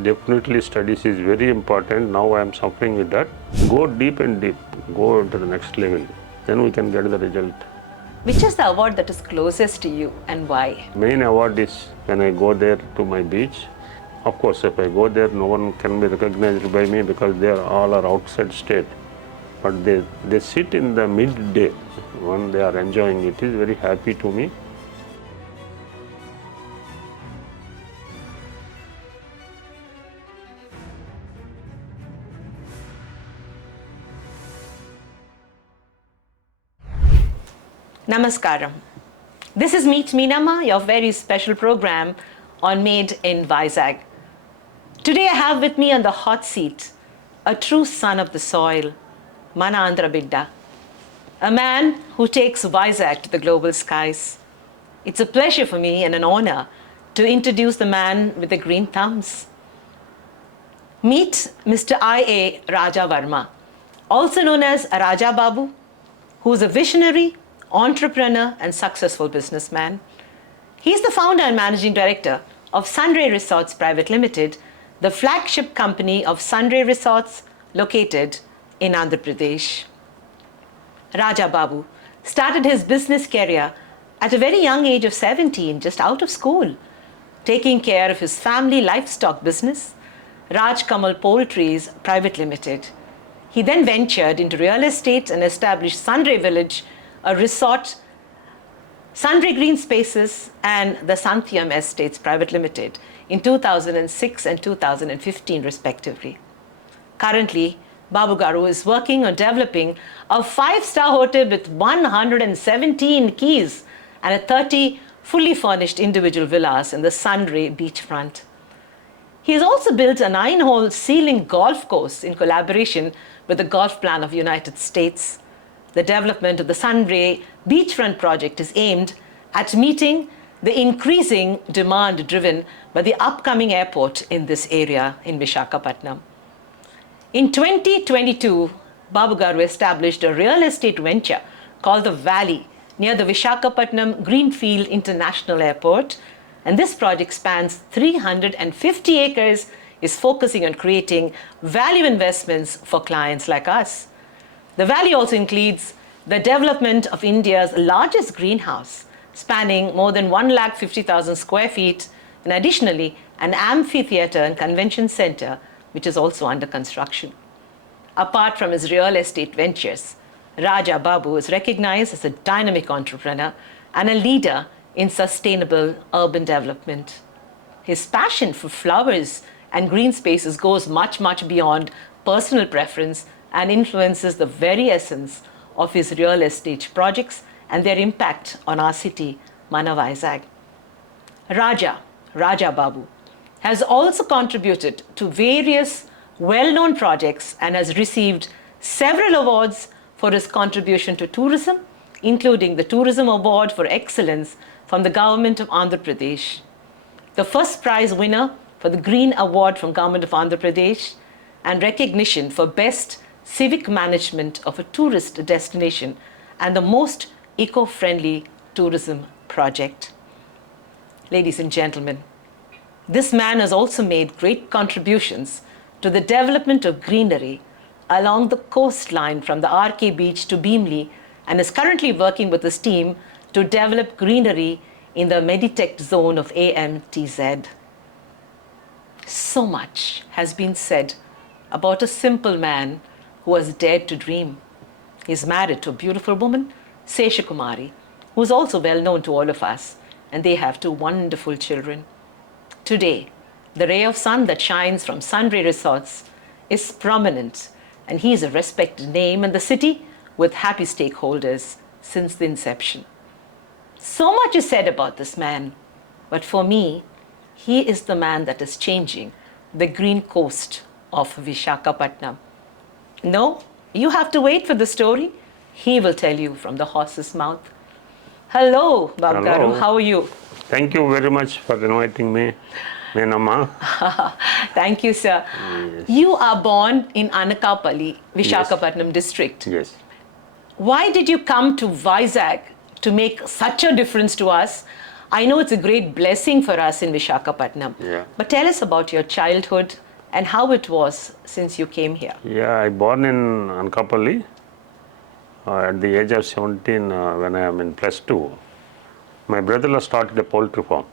Definitely studies is very important. Now I am suffering with that. Go deep and deep. Go to the next level. Then we can get the result. Which is the award that is closest to you and why? Main award is when I go there to my beach. Of course, if I go there, no one can be recognized by me because they are all outside state. But they sit in the midday when they are enjoying it. It is very happy to me. Namaskaram. This is Meet Meenamma, your very special program on Made in Vizag. Today I have with me on the hot seat a true son of the soil, Mana Andhra Bidda, a man who takes Vizag to the global skies. It's a pleasure for me and an honor to introduce the man with the green thumbs. Meet Mr. I.A. Raja Varma, also known as Raja Babu, who is a visionary, entrepreneur and successful businessman. He's the founder and managing director of Sunray Resorts Private Limited, the flagship company of Sunray Resorts located in Andhra Pradesh. Raja Babu started his business career at a very young age of 17, just out of school, taking care of his family livestock business, Raj Kamal Poultry's Private Limited. He then ventured into real estate and established Sunray Village, a resort, Sunray Green Spaces and the Santhyam Estates Private Limited in 2006 and 2015 respectively. Currently, Babu Garu is working on developing a 5-star hotel with 117 keys and a 30 fully furnished individual villas in the Sunray beachfront. He has also built a 9-hole ceiling golf course in collaboration with the Golf Plan of the United States. The development of the Sunray beachfront project is aimed at meeting the increasing demand driven by the upcoming airport in this area in Visakhapatnam. In 2022, Babu Garu established a real estate venture called The Valley near the Visakhapatnam Greenfield International Airport, and this project spans 350 acres, is focusing on creating value investments for clients like us. The valley also includes the development of India's largest greenhouse, spanning more than 150,000 square feet, and additionally, an amphitheater and convention center, which is also under construction. Apart from his real estate ventures, Raja Babu is recognized as a dynamic entrepreneur and a leader in sustainable urban development. His passion for flowers and green spaces goes much, much beyond personal preference and influences the very essence of his real estate projects and their impact on our city, Mana Vizag. Raja Babu, has also contributed to various well-known projects and has received several awards for his contribution to tourism, including the Tourism Award for Excellence from the Government of Andhra Pradesh, the first prize winner for the Green Award from Government of Andhra Pradesh, and recognition for Best Civic Management of a Tourist Destination and the Most Eco-Friendly Tourism Project. Ladies and gentlemen, this man has also made great contributions to the development of greenery along the coastline from the RK Beach to Beamley, and is currently working with his team to develop greenery in the Meditech zone of AMTZ. So much has been said about a simple man who has dared to dream. He is married to a beautiful woman, Seshakumari, who is also well known to all of us, and they have 2 wonderful children. Today, the ray of sun that shines from Sunray Resorts is prominent, and he is a respected name in the city with happy stakeholders since the inception. So much is said about this man, but for me, he is the man that is changing the green coast of Visakhapatnam. No, you have to wait for the story. He will tell you from the horse's mouth. Hello, Babu Garu, how are you? Thank you very much for inviting me, Meenamma. Thank you, sir. Yes. You are born in Anakapalli, Visakhapatnam district. Yes. Why did you come to Vizag to make such a difference to us? I know it's a great blessing for us in Visakhapatnam. Yeah. But tell us about your childhood and how it was since you came here. Yeah, I born in Ankappalli at the age of 17 when I am in plus 2. My brother started a poultry farm.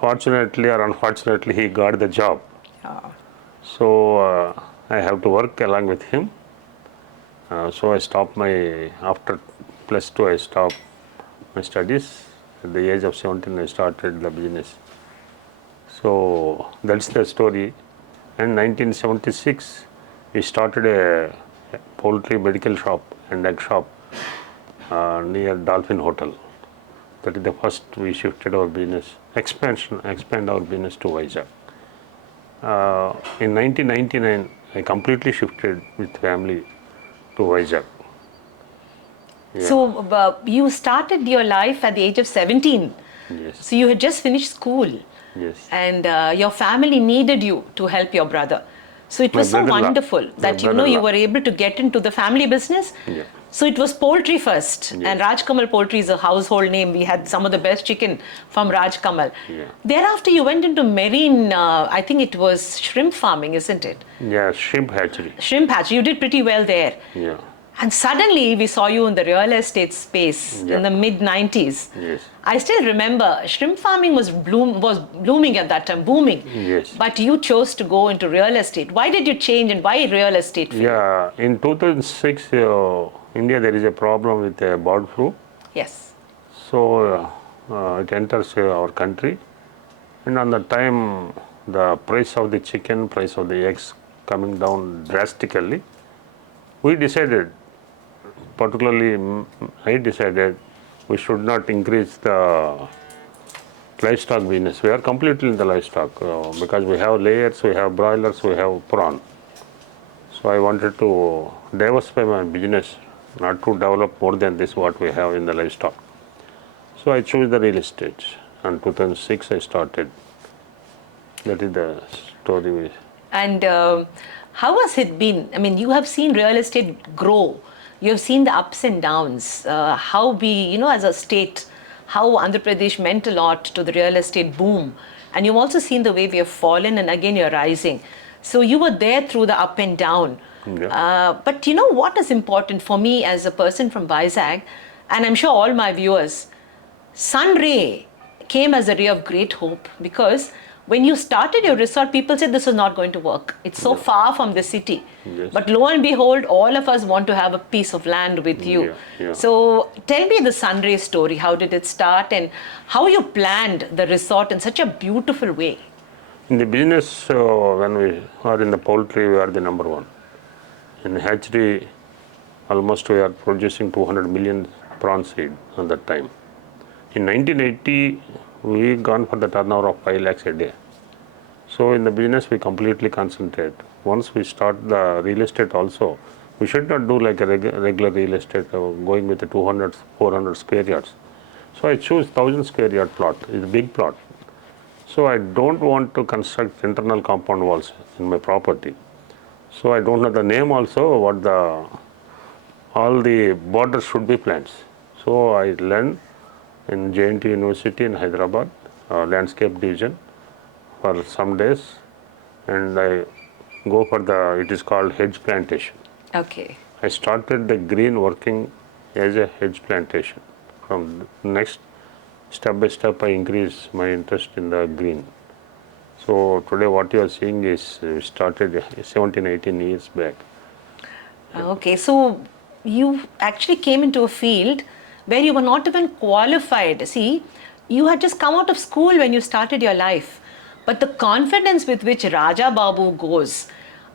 Fortunately or unfortunately, he got the job. Oh. So I have to work along with him. So I stopped after plus 2, I stopped my studies. At the age of 17, I started the business. So that's the story. In 1976, we started a poultry medical shop and egg shop near Dolphin Hotel. That is the first we shifted our business, expand our business to Vizag. In 1999, I completely shifted with family to Vizag. Yeah. So you started your life at the age of 17. Yes. So you had just finished school. Yes. And your family needed you to help your brother. So it My was so brother-in-law. wonderful My that you brother-in-law. were able to get into the family business. Yeah. So it was poultry first, Yes. and Rajkamal Poultry is a household name. We had some of the best chicken from Rajkamal. Yeah. Thereafter, you went into marine. I think it was shrimp farming, isn't it? Yeah, shrimp hatchery. Shrimp hatch. You did pretty well there. Yeah. And suddenly we saw you in the real estate space Yeah. in the mid 90s. Yes. I still remember shrimp farming was blooming at that time, booming. Yes. But you chose to go into real estate. Why did you change and why real estate? Yeah, in 2006, India there is a problem with bird flu. Yes. So it enters our country, and on the time the price of the chicken, price of the eggs coming down drastically, we decided, particularly I decided, we should not increase the livestock business. We are completely in the livestock because we have layers, we have broilers, we have prawn. So I wanted to diversify my business, not to develop more than this what we have in the livestock. So I chose the real estate. In 2006 I started. That is the story. And how has it been? I mean, you have seen real estate grow. You have seen the ups and downs. How we, as a state, how Andhra Pradesh meant a lot to the real estate boom. And you've also seen the way we have fallen and again you're rising. So you were there through the up and down. Yeah. But you know what is important for me as a person from Vizag, and I'm sure all my viewers, Sunray came as a ray of great hope because when you started your resort, people said this is not going to work. It's so far from the city. Yes. But lo and behold, all of us want to have a piece of land with you. Yeah, yeah. So tell me the Sunray story. How did it start and how you planned the resort in such a beautiful way? In the business, when we are in the poultry, we are the number one. In hatchery, almost we are producing 200 million prawn seed at that time. In 1980, we gone for the turnover of 5 lakhs a day. So in the business, we completely concentrate. Once we start the real estate also, we should not do like a regular real estate, going with the 200, 400 square yards. So I choose 1000 square yard plot. It's a big plot. So I don't want to construct internal compound walls in my property. So I don't know the name also, what all the borders should be plants. So I learned in JNT University in Hyderabad, landscape division for some days, and I go for it is called hedge plantation. Okay. I started the green working as a hedge plantation. From next, step by step, I increase my interest in the green. So today what you are seeing is started 17, 18 years back. Okay, so you actually came into a field where you were not even qualified. See, you had just come out of school when you started your life. But the confidence with which Raja Babu goes,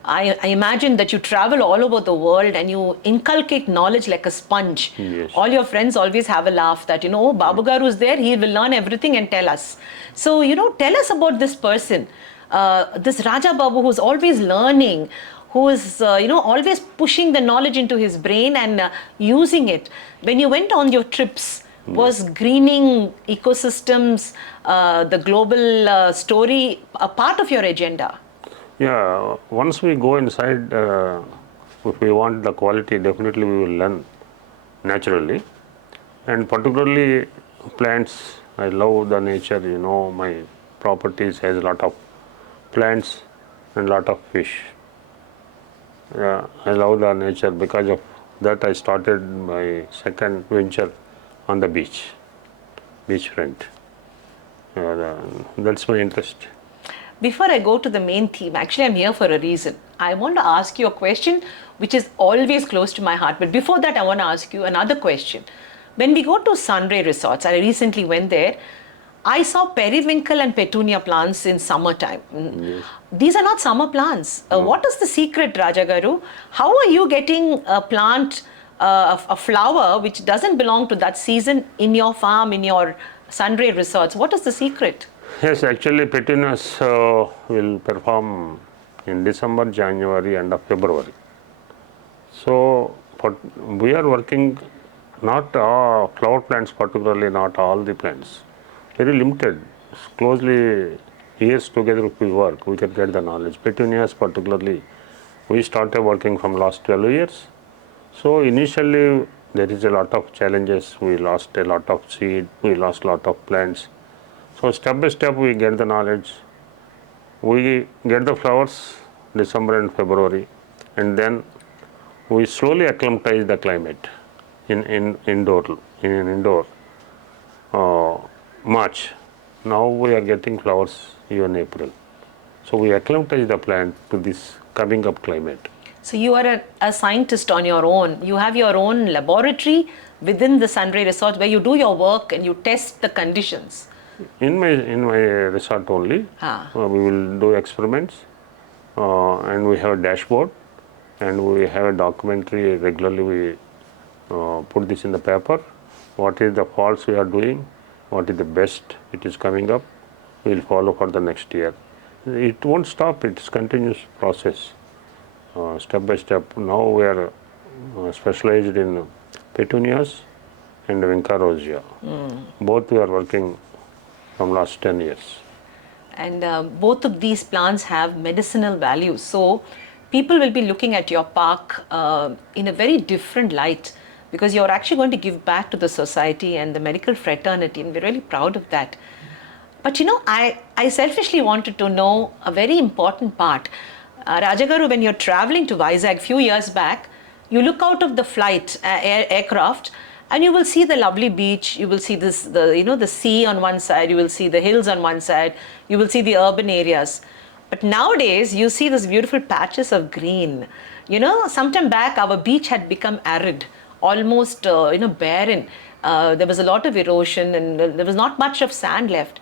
I imagine that you travel all over the world and you inculcate knowledge like a sponge. Yes. All your friends always have a laugh that, Babu Garu is there, he will learn everything and tell us. So, tell us about this person, this Raja Babu who's always learning, who is, always pushing the knowledge into his brain and using it. When you went on your trips, was greening ecosystems, the global story, a part of your agenda? Yeah, once we go inside, if we want the quality, definitely we will learn naturally. And particularly plants. I love the nature. My properties has a lot of plants and lot of fish. Yeah, I love the nature. Because of that, I started my second venture on the beachfront. That's my interest. Before I go to the main theme, actually, I'm here for a reason. I want to ask you a question which is always close to my heart. But before that, I want to ask you another question. When we go to Sunray Resorts, I recently went there, I saw periwinkle and petunia plants in summertime. Yes. These are not summer plants. What is the secret, Raja Garu? How are you getting a plant, a flower which doesn't belong to that season in your farm, in your Sunray Resorts? What is the secret? Yes, actually, petunias will perform in December, January, and February. So, we are working not flower plants, particularly not all the plants, very limited. Closely years together, if we work, we can get the knowledge. Petunias, particularly, we started working from last 12 years. So, initially, there is a lot of challenges. We lost a lot of seed, we lost a lot of plants. So, step by step, we get the knowledge. We get the flowers December and February, and then we slowly acclimatize the climate in indoor March. Now we are getting flowers even April. So we acclimatize the plant to this coming up climate. So you are a scientist on your own. You have your own laboratory within the Sunray Resort where you do your work and you test the conditions. In my resort only, we will do experiments, and we have a dashboard, and we have a documentary. Regularly we put this in the paper. What is the faults we are doing? What is the best it is coming up? We will follow for the next year. It won't stop. It's continuous process, step by step. Now we are specialized in petunias and vinca rosea. Both we are working from last 10 years. And both of these plants have medicinal values. So people will be looking at your park in a very different light because you're actually going to give back to the society and the medical fraternity, and we're really proud of that. But I selfishly wanted to know a very important part. Rajagaru, when you're traveling to Vizag few years back, you look out of the flight aircraft and you will see the lovely beach, you will see the sea on one side, you will see the hills on one side, you will see the urban areas. But nowadays, you see these beautiful patches of green. Sometime back, our beach had become arid, almost barren. There was a lot of erosion and there was not much of sand left.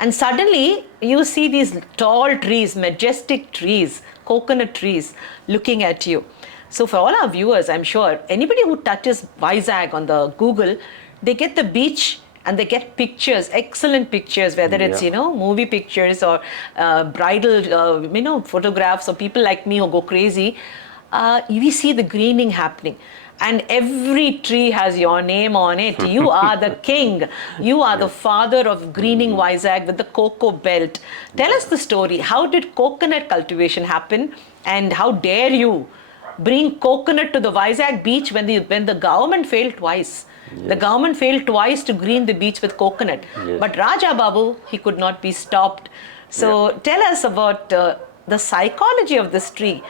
And suddenly, you see these tall trees, majestic trees, coconut trees looking at you. So for all our viewers, I'm sure anybody who touches Vizag on the Google, they get the beach and they get pictures, excellent pictures, whether it's, movie pictures or bridal, photographs, or people like me who go crazy. We see the greening happening. And every tree has your name on it. You are the king. You are the father of greening Vizag with the cocoa belt. Tell us the story. How did coconut cultivation happen? And how dare you bring coconut to the Vizag beach when the government failed twice? Yes. The government failed twice to green the beach with coconut. Yes. But Raja Babu, he could not be stopped. So tell us about the psychology of this tree.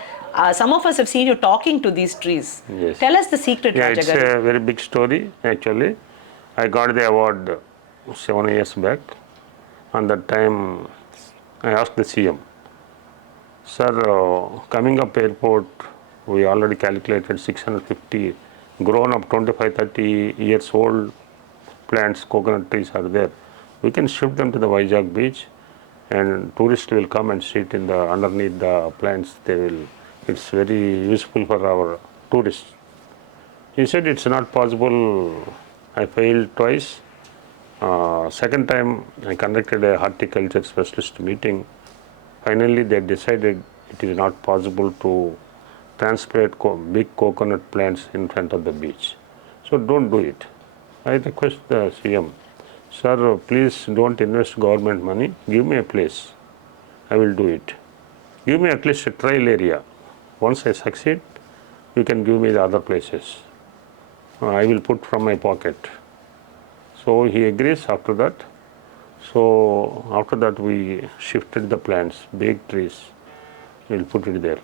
Some of us have seen you talking to these trees. Yes. Tell us the secret, Raja It's Garu. a very big story, actually. I got the award 7 years back. On that time, I asked the CM, Sir, coming up airport, we already calculated 650 grown up 25-30 years old plants, coconut trees are there. We can shift them to the Vizag beach, and tourists will come and sit underneath the plants. It's very useful for our tourists. He said it's not possible. I failed twice. Second time I conducted a horticulture specialist meeting. Finally they decided it is not possible to transplant big coconut plants in front of the beach. So don't do it. I request the CM, Sir, please don't invest government money. Give me a place. I will do it. Give me at least a trial area. Once I succeed, you can give me the other places. I will put from my pocket. So he agrees after that. So after that we shifted the plants, big trees, we'll put it there.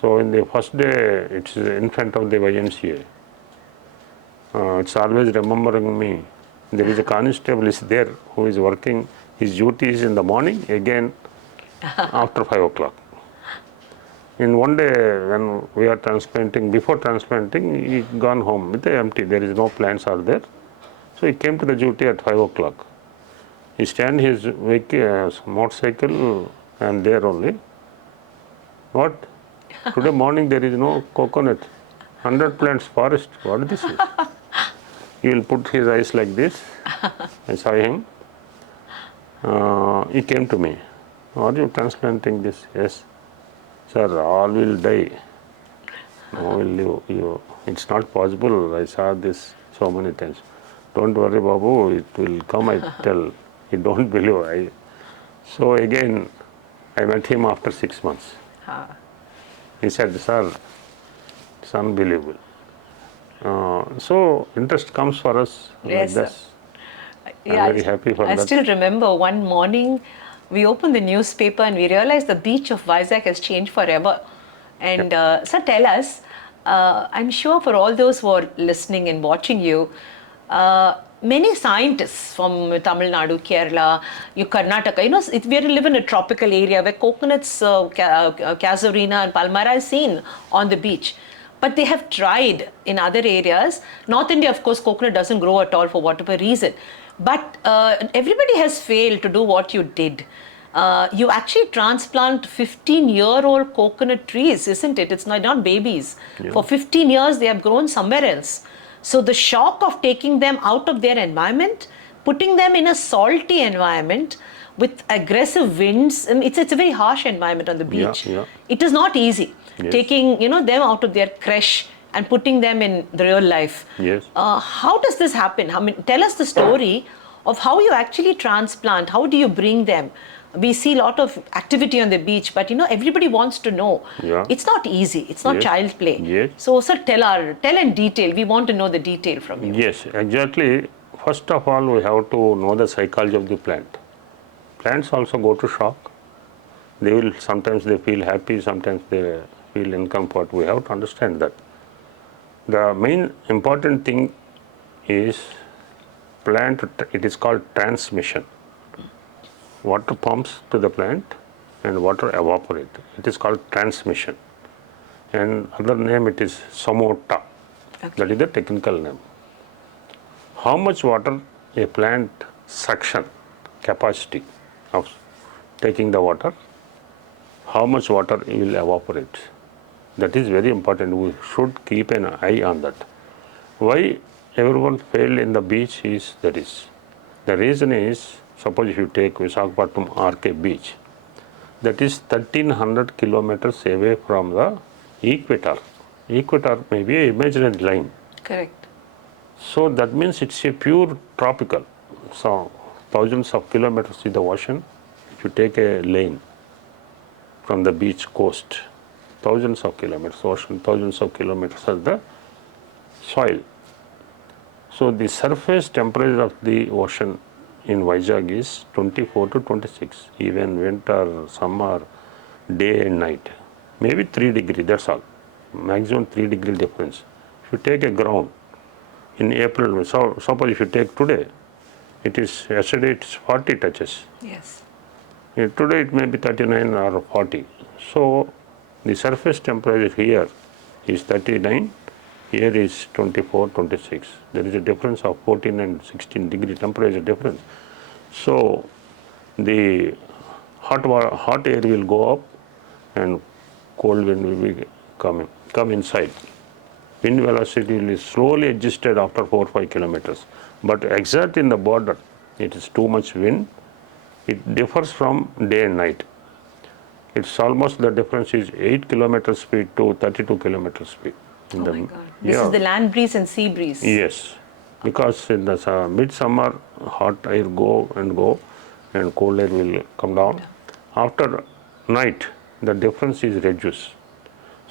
So in the first day, it's in front of the YMCA. It's always remembering me. There is a constable is there who is working. His duty is in the morning, again after 5 o'clock. In one day when we are transplanting, before transplanting, he gone home with the empty. There is no plants are there. So he came to the duty at 5 o'clock. He stand his vehicle, motorcycle and there only. What? Today morning there is no coconut. 100 plants forest. What this is? He will put his eyes like this. I saw him. He came to me. Are you transplanting this? Yes. Sir, all will die. No will live. It's not possible. I saw this so many times. Don't worry, Babu. It will come, I tell. He don't believe. So again, I met him after 6 months. He said, sir, it's unbelievable. So interest comes for us Yes, like this. Yeah, I'm very happy for I that. still remember one morning we opened the newspaper and we realized the beach of Vizag has changed forever. And sir, tell us, I'm sure for all those who are listening and watching you, many scientists from Tamil Nadu, Kerala, Karnataka, we live in a tropical area where coconuts, casuarina and palmyra is seen on the beach. But they have tried in other areas. North India, of course, coconut doesn't grow at all for whatever reason. But everybody has failed to do what you did. You actually transplant 15-year-old coconut trees, isn't it? It's not babies. Yeah. For 15 years, they have grown somewhere else. So the shock of taking them out of their environment, putting them in a salty environment with aggressive winds, it's a very harsh environment on the beach. Yeah. It is not easy. Yes. Taking them out of their creche and putting them in the real life. Yes. How does this happen? Tell us the story of how you actually transplant. How do you bring them? We see a lot of activity on the beach, but everybody wants to know. Yeah. It's not easy. It's not Yes. child's play. Yes. So, sir, tell in detail. We want to know the detail from you. Yes, exactly. First of all, we have to know the psychology of the plant. Plants also go to shock. Sometimes they feel happy, sometimes they feel incomfort. We have to understand that. The main important thing is plant, it is called transmission. Water pumps to the plant and water evaporate. It is called transmission. And other name it is somota. Okay. That is the technical name. How much water a plant suction capacity of taking the water, how much water it will evaporate. That is very important. We should keep an eye on that. Why everyone failed in the beach is that is. The reason is, suppose if you take Visakhapatnam RK beach, that is 1300 kilometers away from the equator. Equator may be an imaginary line. Correct. So that means it's a pure tropical. So thousands of kilometers in the ocean. If you take a lane from the beach coast, thousands of kilometers, ocean, thousands of kilometers as the soil. So the surface temperature of the ocean in Vizag is 24 to 26, even winter, summer, day and night. Maybe 3 degrees, that's all. Maximum 3 degree difference. If you take a ground in April, so suppose if you take today, yesterday it's 40 touches. Yes. Today it may be 39 or 40. So the surface temperature here is 39, here is 24, 26. There is a difference of 14 and 16 degree temperature difference. So the hot air will go up and cold wind will be come inside. Wind velocity will be slowly adjusted after 4 or 5 kilometers. But exact in the border, it is too much wind. It differs from day and night. It's almost the difference is 8 kilometer speed to 32 kilometer speed. Oh my God. This is the land breeze and sea breeze. Yes, because in the midsummer, hot air go and cold air will come down. After night, the difference is reduced.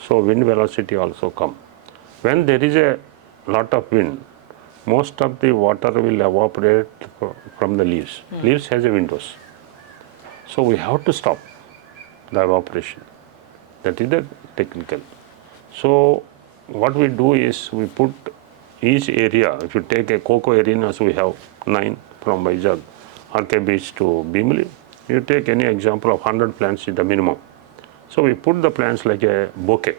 So wind velocity also come. When there is a lot of wind, most of the water will evaporate from the leaves. Leaves has a windows. So we have to stop the evaporation. That is the technical. So what we do is we put each area, if you take a cocoa arenas, we have 9 from Vizag, RK Beach to Bimli. You take any example of 100 plants is the minimum. So we put the plants like a bouquet.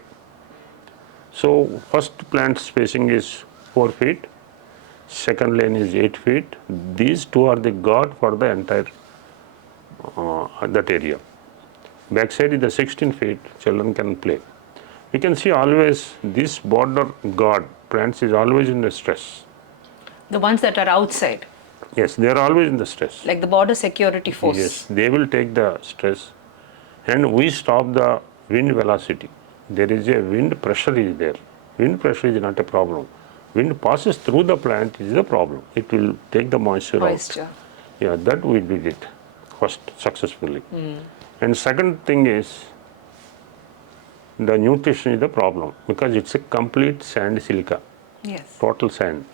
So first plant spacing is 4 feet, second lane is 8 feet. These two are the guard for the entire that area. Backside is the 16 feet, children can play. You can see always this border guard plants is always in the stress. The ones that are outside, Yes, they are always in the stress. like the border security force. Yes, they will take the stress, and we stop the wind velocity. There is a wind pressure is there. Wind pressure is not a problem. Wind passes through the plant is the problem. It will take the moisture out. Yeah, that we did it first successfully. And second thing is the nutrition is the problem because it's a complete sand silica, Yes. total sand.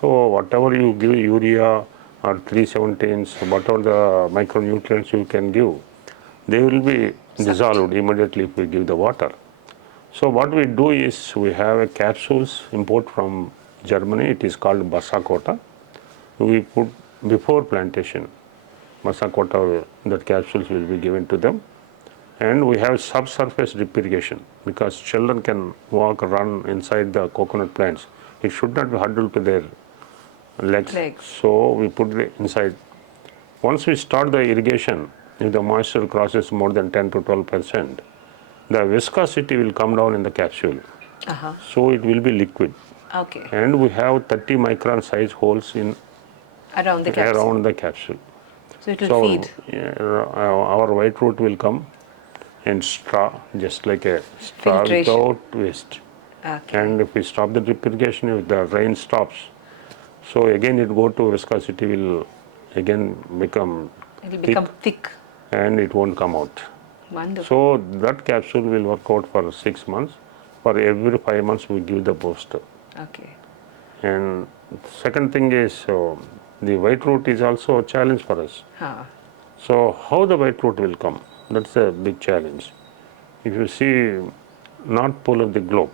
So whatever you give urea or 317s, whatever the micronutrients you can give, they will be dissolved immediately if we give the water. So what we do is we have a capsules import from Germany. It is called Visakhapatnam. We put before plantation, Visakhapatnam, that capsules will be given to them. And we have subsurface drip irrigation because children can walk, run inside the coconut plants. It should not be huddled to their legs. So we put it inside. Once we start the irrigation, if the moisture crosses more than 10 to 12%, the viscosity will come down in the capsule. So it will be liquid. Okay. And we have 30 micron size holes in Around the capsule. So it will feed. Our white root will come and straw, just like a straw without waste. Okay. And if we stop the drip irrigation, if the rain stops, so again it go to viscosity will again become thick and it won't come out. Wonderful. So that capsule will work out for 6 months. For every 5 months we give the booster. Okay. And second thing is the white root is also a challenge for us. So how the white root will come? That's a big challenge. If you see north pole of the globe,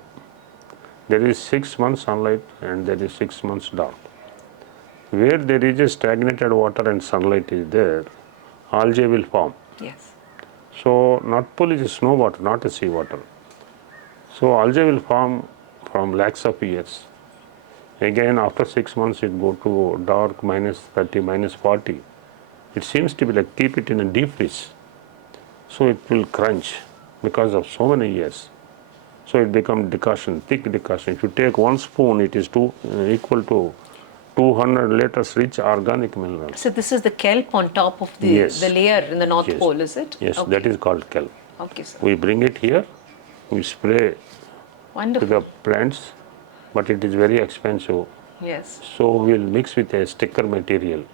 there is 6 months sunlight and there is 6 months dark. Where there is a stagnated water and sunlight is there, algae will form. Yes. So north pole is a snow water, not a sea water. So algae will form from lakhs of years. Again, after 6 months, it go to dark minus 30, minus 40. It seems to be like keep it in a deep freeze. So it will crunch because of so many years. So it becomes decoction, thick decoction. If you take 1 spoon, it is equal to 200 liters rich organic minerals. So this is the kelp on top of the layer in the North Pole, is it? Yes, that is called kelp. Okay, sir. We bring it here, we spray to the plants, but it is very expensive. Yes. So we'll mix with a sticker material.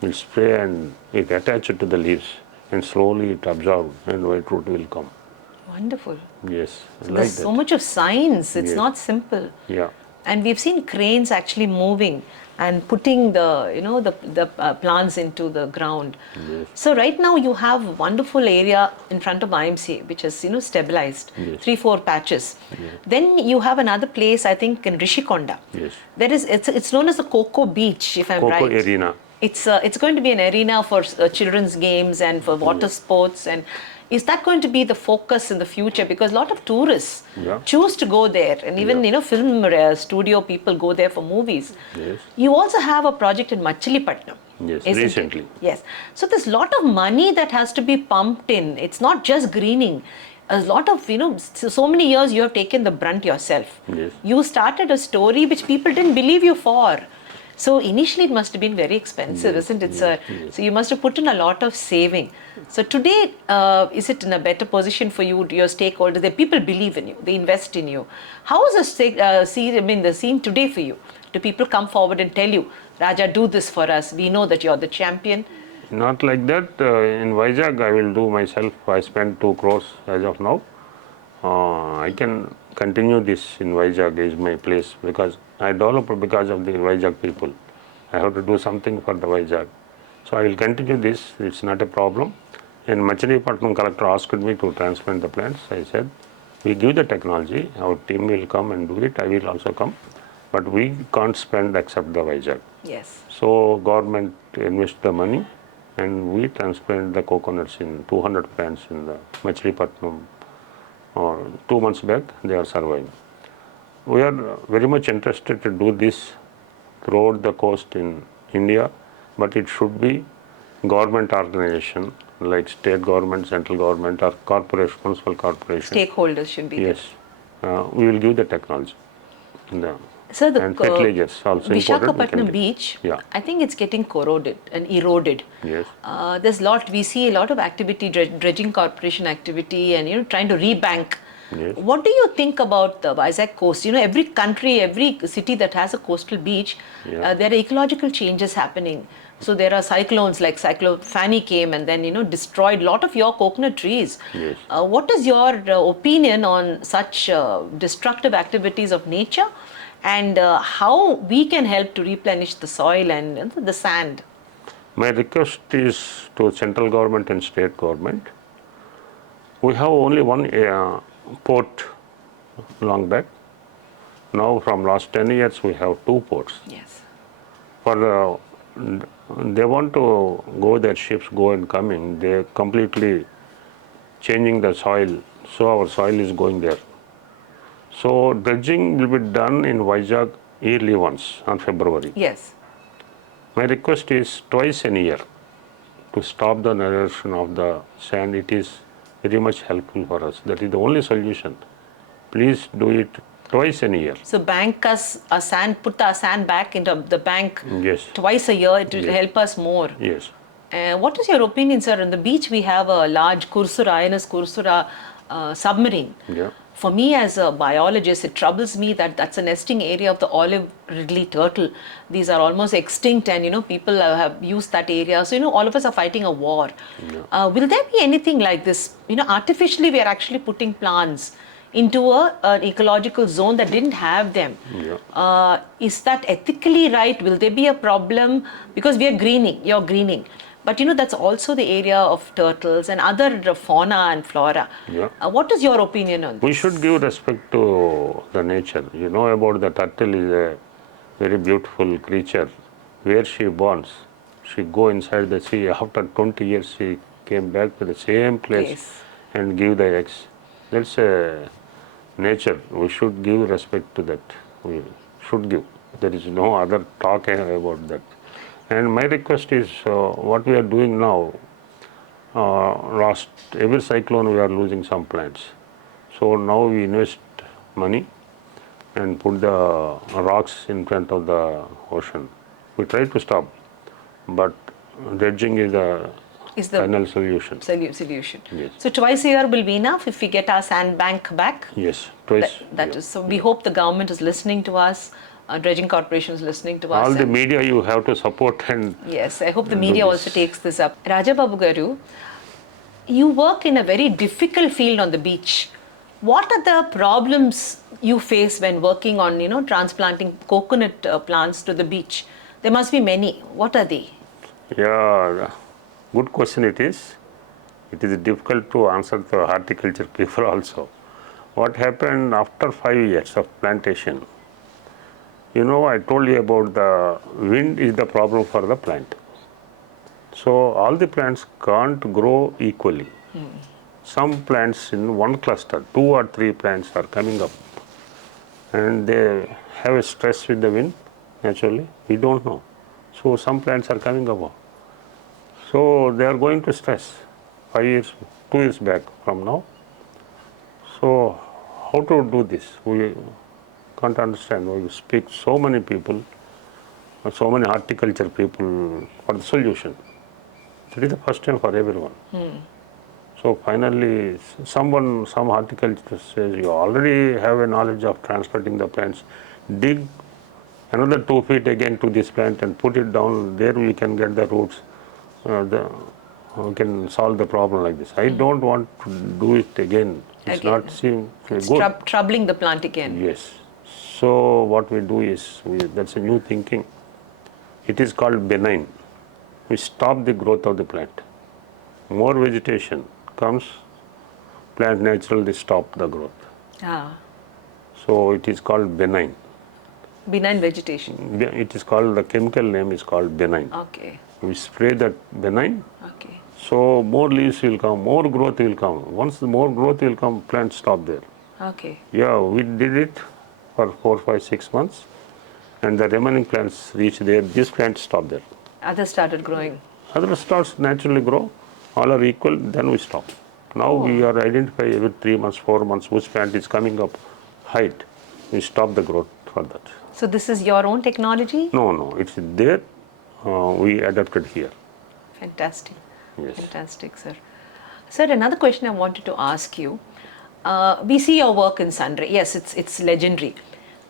We'll spray and it attaches to the leaves and slowly it absorbs and white root will come. Wonderful. Yes, so there's so much of science. It's not simple. Yeah. And we've seen cranes actually moving and putting the plants into the ground. Yes. So right now you have a wonderful area in front of IMC which is stabilized, 3-4 patches. Then you have another place, I think, in Rishikonda. Yes. There is it's known as the Cocoa Beach, if I'm right. Cocoa arena. It's going to be an arena for children's games and for water sports. And is that going to be the focus in the future? Because a lot of tourists choose to go there, and even film studio people go there for movies. Yes. You also have a project in Machilipatnam. Yes, recently. Yes. So there's a lot of money that has to be pumped in. It's not just greening. A lot of, so many years you have taken the brunt yourself. Yes. You started a story which people didn't believe you for. So initially it must have been very expensive, isn't it, sir? So you must have put in a lot of saving. So today, is it in a better position for you, your stakeholders? The people believe in you, they invest in you. How is the scene today for you? Do people come forward and tell you, Raja, do this for us? We know that you're the champion. Not like that. In Vizag, I will do myself. I spent 2 crores as of now. I can continue this in Vizag is my place because I developed because of the Vizag people. I have to do something for the Vizag. So I will continue this, it's not a problem. And Machilipatnam collector asked me to transplant the plants. I said, we give the technology, our team will come and do it, I will also come. But we can't spend except the Vizag. Yes. So government invest the money and we transplant the coconuts in 200 plants in the Machilipatnam. Or 2 months back, they are surviving. We are very much interested to do this throughout the coast in India, but it should be government organization like state government, central government, or corporation, municipal corporation. Stakeholders should be Yes, we will give the technology. Sir, the And fertilizers also important. Visakhapatnam beach, Yeah. I think it's getting corroded and eroded. Yes. We see a lot of activity, dredging corporation activity, and trying to rebank. Yes. What do you think about the Vizag coast? Every country, every city that has a coastal beach, Yeah. there are ecological changes happening. So there are cyclones like Cyclone Fanny came and then destroyed a lot of your coconut trees. Yes. What is your opinion on such destructive activities of nature, and how we can help to replenish the soil and the sand? My request is to central government and state government. We have only one port long back. Now from last 10 years we have 2 ports. Yes. For they want to go, their ships go and coming, they completely changing the soil, so our soil is going there. So dredging will be done in Vizag yearly once on February. Yes. My request is twice in a year to stop the erosion of the sand. It is very much helpful for us. That is the only solution. Please do it twice in a year. So bank us a sand, put the sand back into the bank Yes. twice a year. It will Yes. help us more. Yes. What is your opinion, sir? On the beach, we have a large INS Kursura submarine. Yeah. For me, as a biologist, it troubles me that that's a nesting area of the olive ridley turtle. These are almost extinct, and people have used that area. So all of us are fighting a war. Yeah. Will there be anything like this? Artificially, we are actually putting plants into an ecological zone that didn't have them. Yeah. Is that ethically right? Will there be a problem? Because we are greening, you're greening. But that's also the area of turtles and other fauna and flora. Yeah. What is your opinion on this? We should give respect to the nature. You know about the turtle is a very beautiful creature. Where she borns, she go inside the sea. After 20 years, she came back to the same place and give the eggs. That's a nature. We should give respect to that. We should give. There is no other talk about that. And my request is what we are doing now, last every cyclone we are losing some plants. So now we invest money and put the rocks in front of the ocean. We try to stop, but dredging is the final solution. Solution. Yes. So twice a year will be enough if we get our sand bank back? Yes, twice. That is, so we hope the government is listening to us. Dredging corporation is listening to us. All the media you have to support and yes, I hope the media also takes this up. Raja Babu Garu, you work in a very difficult field on the beach. What are the problems you face when working on transplanting coconut plants to the beach? There must be many. What are they? Yeah, good question it is. It is difficult to answer to horticulture people also. What happened after 5 years of plantation? I told you about the wind is the problem for the plant. So all the plants can't grow equally. Some plants in one cluster, 2 or 3 plants are coming up and they have a stress with the wind, naturally, we don't know. So some plants are coming up. So they are going to stress 2 years back from now. So how to do this? We can't understand. We speak so many people, so many horticulture people for the solution. That is the first time for everyone. So finally, some horticulture says, you already have a knowledge of transplanting the plants. Dig another 2 feet again to this plant and put it down. There we can get the roots. We can solve the problem like this. I don't want to do it again It's Again, not seem it's good. troubling the plant again. Yes. So what we do is, that's a new thinking. It is called benign. We stop the growth of the plant. More vegetation comes, plant naturally stop the growth. Ah, So it is called benign. benign vegetation. It is called, the chemical name is called benign. Okay, We spray that benign, okay. so more leaves will come, more growth will come. Once the more growth will come, plant stop there. Okay. Yeah, we did it for 4, 5, 6 months, and the remaining plants reach there. This plant stop there. Others started growing. Other starts naturally grow, all are equal, then we stop. Now we are identify every 3 months, 4 months which plant is coming up height. We stop the growth for that. So this is your own technology? No, it's there. We adapted here. Fantastic. Yes. Fantastic, sir. Sir, another question I wanted to ask you. We see your work in Sunray. Yes, it's legendary.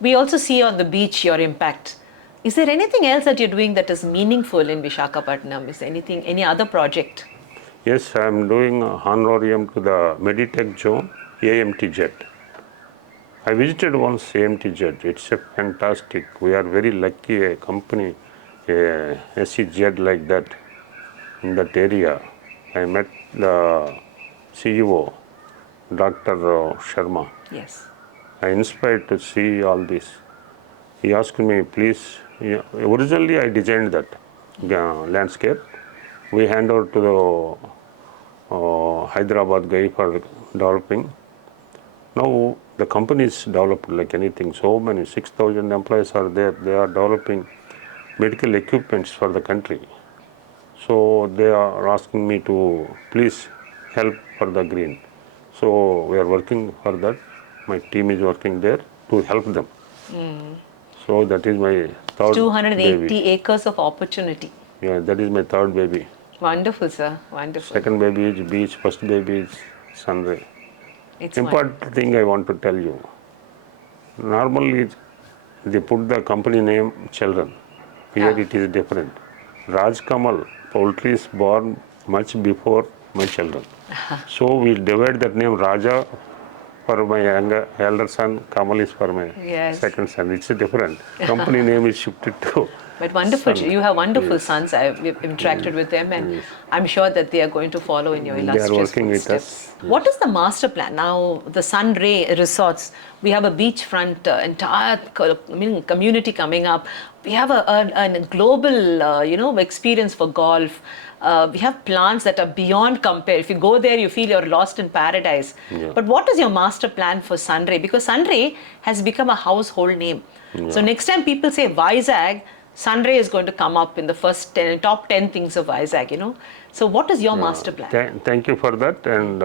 We also see on the beach your impact. Is there anything else that you're doing that is meaningful in Visakhapatnam? Is there any other project? Yes, I am doing honorarium to the Meditech zone AMT jet. I visited once AMT jet. It's a fantastic. We are very lucky a company, a SC jet like that in that area. I met the CEO, Dr. Sharma. Yes. I inspired to see all this. He asked me, please, originally I designed that landscape. We hand over to the Hyderabad guy for developing. Now the company is developed like anything. So many, 6,000 employees are there. They are developing medical equipments for the country. So they are asking me to please help for the green. So we are working for that. My team is working there to help them. So that is my third 280 baby. acres of opportunity. Yeah, that is my third baby. Wonderful, sir. Wonderful. Second baby is beach. First baby is Sunray. It's Important thing I want to tell you. Normally they put the company name children. Here Yeah. it is different. Raj Kamal Poultry is born much before my children. So we divide that name Raja for my elder son, Kamal is for my Yes. second son. It's different. Company name is shifted to. But wonderful. Son. You have wonderful Yes. sons. I've interacted with them, and I'm sure that they are going to follow in your They are illustrious working with footsteps. us. What is the master plan now? The Sunray Resorts. We have a beachfront entire community coming up. We have a global experience for golf. We have plants that are beyond compare. If you go there, you feel you're lost in paradise. Yeah. But what is your master plan for Sunray? Because Sunray has become a household name. So next time people say Vizag, Sunray is going to come up in the first top 10 things of Vizag. So what is your master plan? Thank you for that. And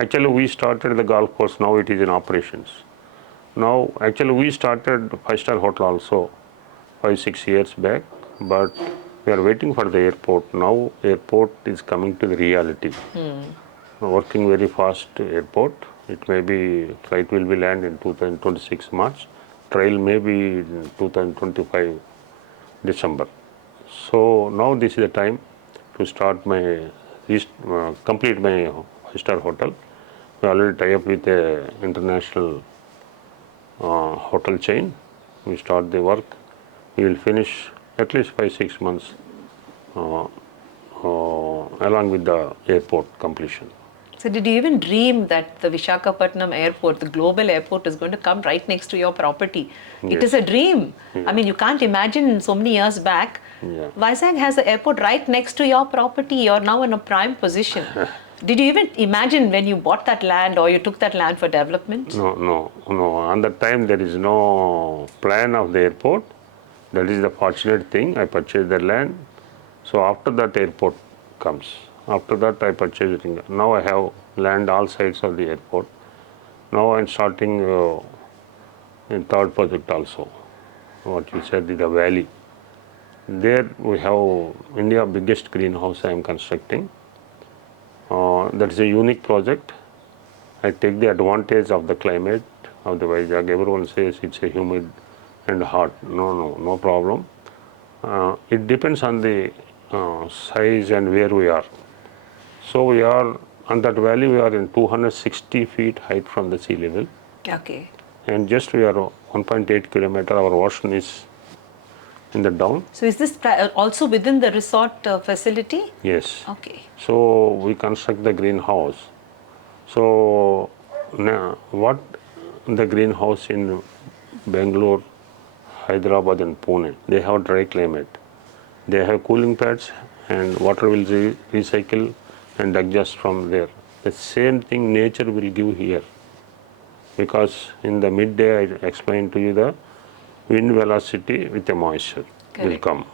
actually, we started the golf course. Now it is in operations. Now, actually, we started 5-star hotel also 5, 6 years back. But we are waiting for the airport. Now, airport is coming to the reality. Working very fast airport. It may be flight will be land in 2026 March. Trial may be in 2025 December. So now this is the time to start complete my 5-star hotel. We already tie up with a international hotel chain. We start the work. We will finish at least 5-6 months along with the airport completion. So did you even dream that the Visakhapatnam airport, the global airport, is going to come right next to your property? It Yes. is a dream. I mean, you can't imagine so many years back. Yeah. Vizag has the airport right next to your property. You're now in a prime position. Did you even imagine when you bought that land or you took that land for development? No. On that time there is no plan of the airport. That is the fortunate thing. I purchased the land. So after that airport comes. After that I purchased it. Now I have land all sides of the airport. Now I'm starting in third project also. What you said is the valley. There we have India biggest greenhouse I am constructing. That is a unique project. I take the advantage of the climate of the Vizag. Everyone says it's a humid and hot. No problem. It depends on the size and where we are. So we are on that valley we are in 260 feet height from the sea level, Okay. and just we are 1.8 kilometer. Our ocean is in the down. So is this also within the resort facility? Yes. Okay. So we construct the greenhouse. So now what the greenhouse in Bangalore, Hyderabad and Pune, they have dry climate. They have cooling pads and water will recycle and adjust from there. The same thing nature will give here, because in the midday I explained to you the wind velocity with the moisture will Correct. come.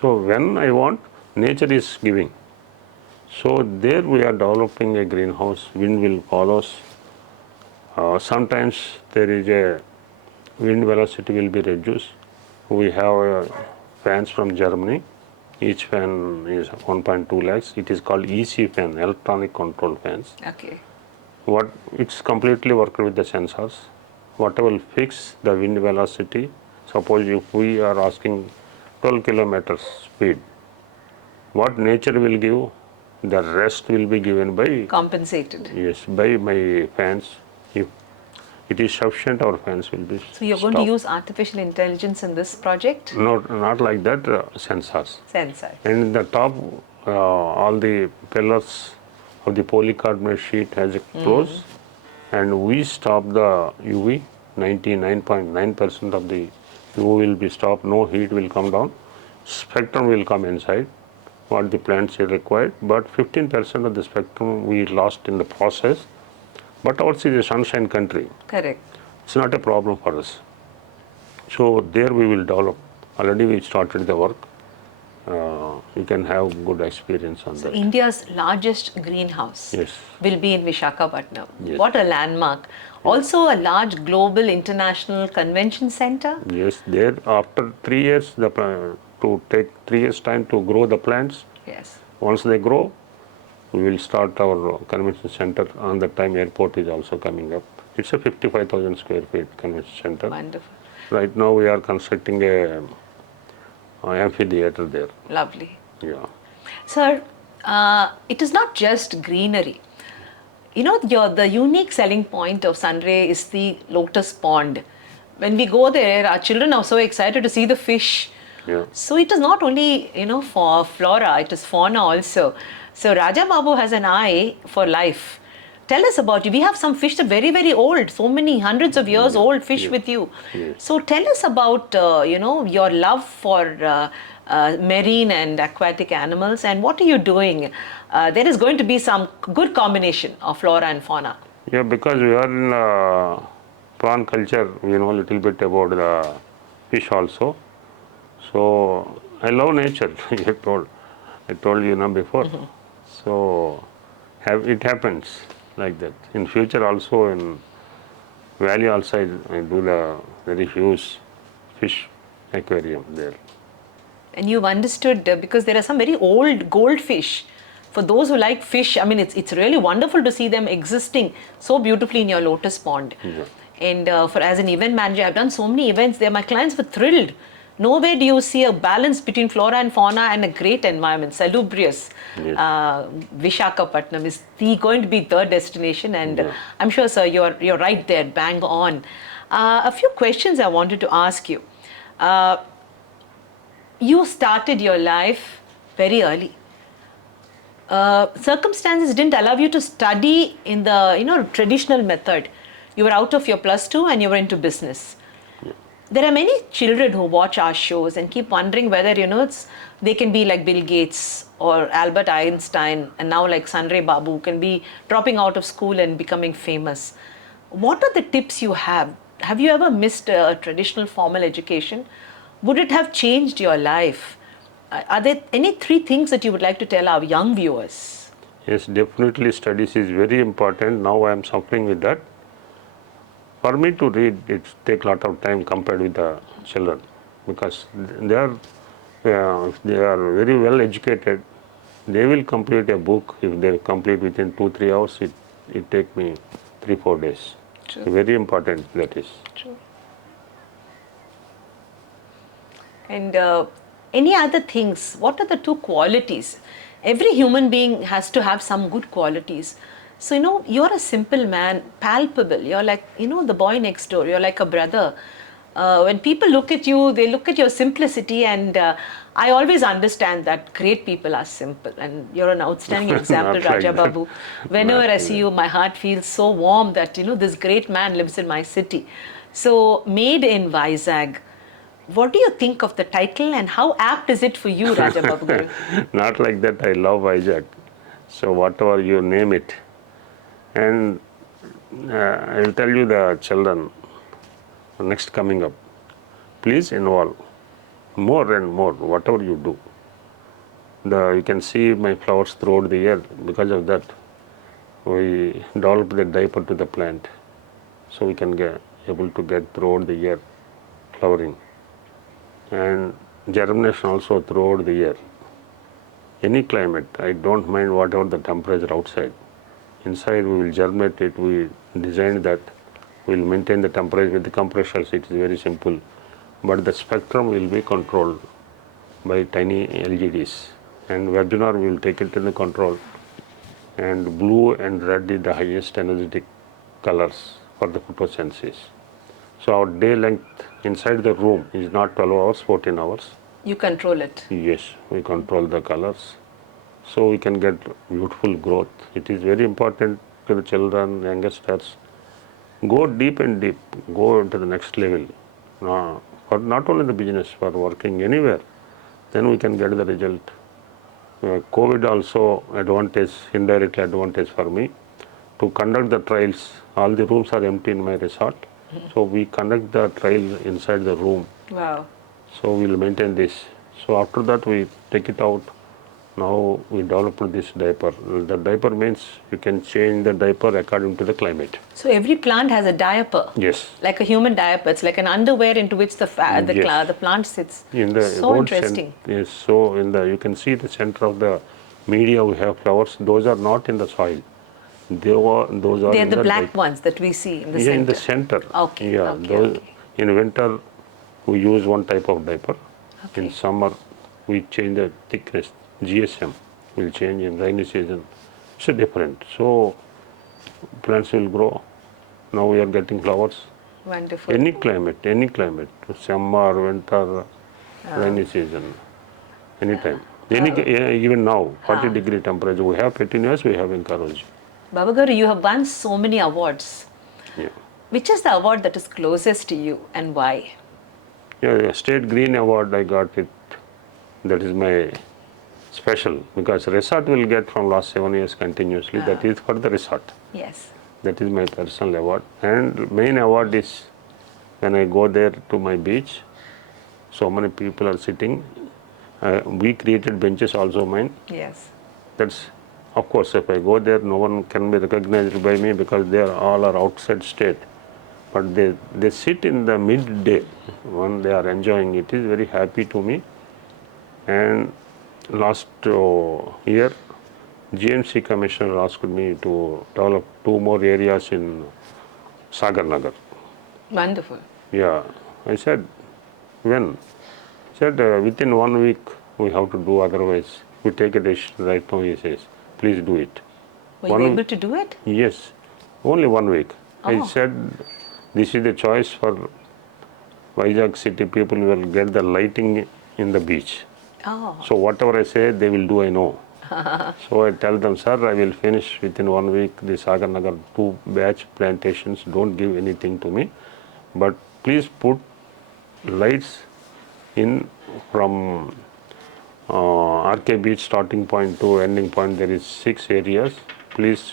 So when I want, nature is giving. So there we are developing a greenhouse, wind will follow us. Sometimes there is a wind velocity will be reduced. We have fans from Germany. Each fan is 1.2 lakhs. It is called EC fan, electronic control fans. Okay. It's completely worked with the sensors. Whatever will fix the wind velocity. Suppose if we are asking 12 kilometers speed, what nature will give, the rest will be given by Compensated. by my fans. If it is sufficient, our fans will be So you're going to stopped. use artificial intelligence in this project? Not like that, sensors. Sensor. And in the top, all the pillars of the polycarbonate sheet has a close, and we stop the UV. 99.9% of the UV will be stopped. No heat will come down. Spectrum will come inside, what the plants are required. But 15% of the spectrum we lost in the process. But ours is a sunshine country. Correct. It's not a problem for us. So there we will develop. Already we started the work. You can have good experience on that. India's largest greenhouse Yes. will be in Visakhapatnam. Yes. What a landmark. Also a large global international convention center. Yes, there after 3 years, to take 3 years time to grow the plants. Yes. Once they grow, we will start our convention center. On that time, airport is also coming up. It's a 55,000 square feet convention center. Wonderful. Right now, we are constructing a amphitheater there. Lovely. Yeah. Sir, it is not just greenery. You know, the unique selling point of Sunray is the lotus pond. When we go there, our children are so excited to see the fish. Yeah. So it is not only, for flora, it is fauna also. So Raja Babu has an eye for life. Tell us about you. We have some fish that are very, very old, so many hundreds of years old fish with you. Yes. So tell us about, your love for marine and aquatic animals, and what are you doing? There is going to be some good combination of flora and fauna. Yeah, because we are in prawn culture, we know a little bit about the fish also. So I love nature. I told you before. So it happens like that. In future also in valley also I do the very huge fish aquarium there. And you've understood because there are some very old goldfish. For those who like fish, I mean, it's really wonderful to see them existing so beautifully in your lotus pond. Yeah. And as an event manager, I've done so many events there. My clients were thrilled. Nowhere do you see a balance between flora and fauna and a great environment, salubrious. Yes. Visakhapatnam is going to be the destination, and I'm sure, sir, you're right there, bang on. A few questions I wanted to ask you. You started your life very early. Circumstances didn't allow you to study in the traditional method. You were out of your +2 and you were into business. There are many children who watch our shows and keep wondering whether they can be like Bill Gates or Albert Einstein, and now like Sunray Babu can be dropping out of school and becoming famous. What are the tips you have? Have you ever missed a traditional formal education? Would it have changed your life? Are there any 3 things that you would like to tell our young viewers? Yes, definitely studies is very important. Now I am suffering with that. For me to read, it takes a lot of time compared with the children, because they are very well educated. They will complete a book. If they complete within 2-3 hours, it takes me 3-4 days. True. Very important, that is. True. And any other things? What are the 2 qualities Every human being has to have some good qualities. So, you're a simple man, palpable. You're like, the boy next door. You're like a brother. When people look at you, they look at your simplicity, and I always understand that great people are simple. And you're an outstanding example, Not like Raja that. Babu. Whenever Not I like see that. you, my heart feels so warm that, this great man lives in my city. So, made in Vizag. What do you think of the title, and how apt is it for you, Raja Babu Garu? Not like that. I love Vizag. So whatever you name it, and I will tell you the children next coming up. Please involve more and more whatever you do. You can see my flowers throughout the year. Because of that, we develop the diaper to the plant, so we can get able to get throughout the year flowering, and germination also throughout the year. Any climate, I don't mind whatever the temperature outside. Inside we will germinate it, we design that, we will maintain the temperature with the compressors, it is very simple. But the spectrum will be controlled by tiny LGDs, and webinar we will take it in the control, and blue and red is the highest energetic colors for the photosynthesis. So our day length inside the room is not 12 hours, 14 hours. You control it. Yes, we control the colors, so we can get beautiful growth. It is very important to the children, youngsters. Go deep and deep, go into the next level. For not only the business, for working anywhere, then we can get the result. COVID also advantage, indirectly advantage for me. To conduct the trials, all the rooms are empty in my resort. So we conduct the trial inside the room. Wow. So we will maintain this. So after that we take it out. Now we develop this diaper. The diaper means you can change the diaper according to the climate. So every plant has a diaper. Yes. Like a human diaper. It's like an underwear into which the Yes. the plant sits. In the So road interesting. Yes. So you can see the center of the media we have flowers. Those are not in the soil. Those are They're in the black diaper. ones that we see in the Yeah, center. in the center. Okay. Yeah, Okay. those Okay. in winter we use one type of diaper. Okay. In summer we change the thickness. GSM will change in rainy season. It's different. So plants will grow. Now we are getting flowers. Wonderful. Any climate, summer, winter, rainy season, anytime. Even now, 40-degree temperature. We have petunias, we have encourage. Babu Garu, you have won so many awards. Yeah. Which is the award that is closest to you, and why? Yeah, State Green Award I got it. That is my special, because resort will get from last 7 years continuously. That is for the resort. Yes. That is my personal award. And main award is when I go there to my beach, so many people are sitting. We created benches also mine. Yes. That's, of course, if I go there, no one can be recognized by me because they all are outside state. But they sit in the midday when they are enjoying. It is very happy to me. And last year, GMC Commissioner asked me to develop 2 more areas in Sagar Nagar. Wonderful. Yeah, I said, when? He said, within 1 week we have to do, otherwise we take a decision right now, he says, please do it. Were you able to do it? Yes, only 1 week. I Oh. said, this is the choice for Vizag city people will get the lighting in the beach. Oh. So whatever I say, they will do, I know. So I tell them, sir, I will finish within 1 week the Sagar Nagar 2 batch plantations. Don't give anything to me, but please put lights in from RK Beach starting point to ending point. There is 6 areas. Please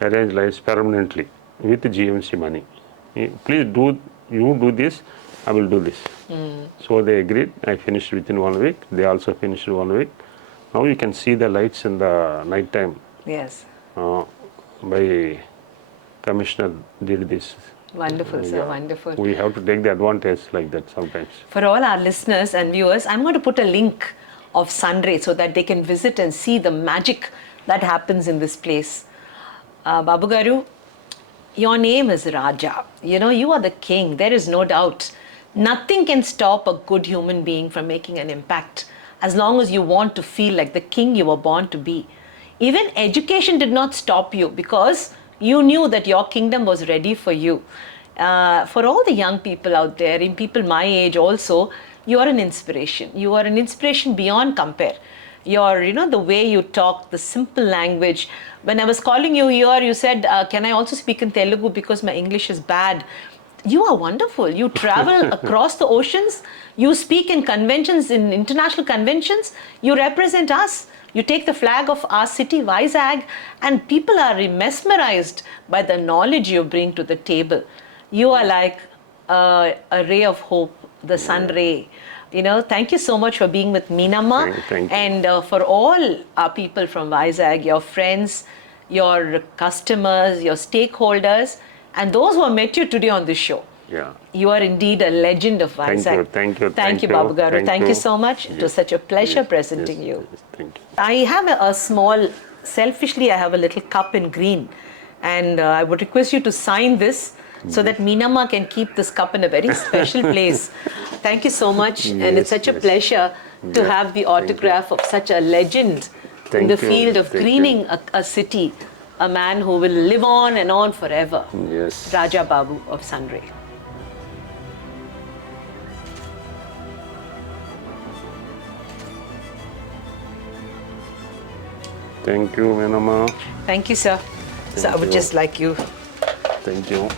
arrange lights permanently with GMC money. Please do this, I will do this. So they agreed. I finished within 1 week. They also finished 1 week. Now you can see the lights in the night time. Yes. By Commissioner did this. Wonderful, sir. Yeah. Wonderful. We have to take the advantage like that sometimes. For all our listeners and viewers, I'm going to put a link of Sunray so that they can visit and see the magic that happens in this place. Babu Garu, your name is Raja. You are the king. There is no doubt. Nothing can stop a good human being from making an impact. as long as you want to feel like the king you were born to be. Even education did not stop you because you knew that your kingdom was ready for you. For all the young people out there, in people my age also, you are an inspiration. You are an inspiration beyond compare. The way you talk, the simple language. When I was calling you here, you said, can I also speak in Telugu because my English is bad? You are wonderful. You travel across the oceans. You speak in conventions, in international conventions. You represent us. You take the flag of our city, Vizag, and people are mesmerized by the knowledge you bring to the table. You are like a ray of hope, the sun ray. Thank you so much for being with Meenamma. Thank you. And for all our people from Vizag, your friends, your customers, your stakeholders, and those who have met you today on this show. Yeah. You are indeed a legend of Vizag. Thank you. Thank you, Babu Garu. Thank you so much. It was such a pleasure presenting you. Yes, thank you. I have a small, selfishly, I have a little cup in green. And I would request you to sign this so that Meenamma can keep this cup in a very special place. Thank you so much. And it's such a pleasure to have the autograph of such a legend in the field of greening a city, a man who will live on and on forever. Yes. Raja Babu of Sunray. Thank you, Meenamma. Thank you, sir. So I would just like you. Thank you.